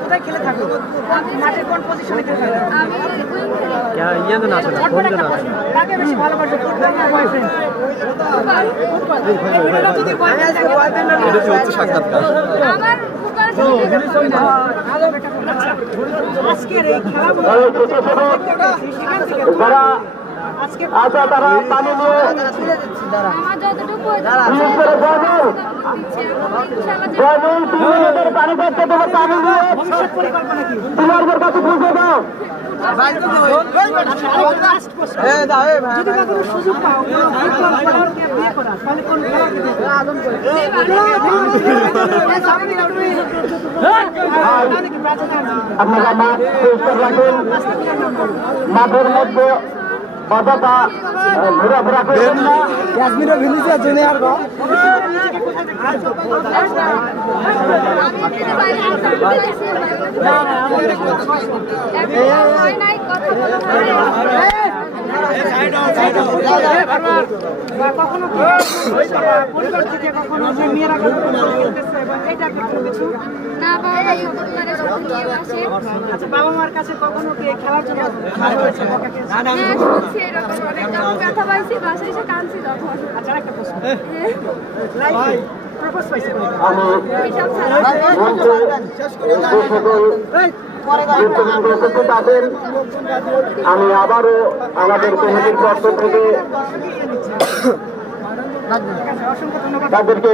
কোথায় খেলে থাকো? মাঠের কোন পজিশনে খেলে থাকো? কাকে বেশি ভালোবাসো, ফুটবল না বয়ফ্রেন্ড? আজকের এই খেলা আচ্ছা তারা পানি নিয়ে পানি করতে তোমার পানি নিয়ে তোমাদের কাছে বুঝে দাও। যদি কখনো সুযোগ পাও বিয়ে করার তাহলে কোন আপনারা মাঠ পরিষ্কার রাখেন, মাঠের মধ্যে অযথা ঘোরাফেরা করবেন না। কাশ্মীরে ভিলিছে জুনিয়র গো কখনো পরিবার থেকে কখনো মেয়েরা কিছু না আচ্ছা বাবা মার কাছে কখনো কি খেলার জন্য আচ্ছা একটা প্রশ্ন আমি আবারও আমাদের কমিটির পক্ষ থেকে তাদেরকে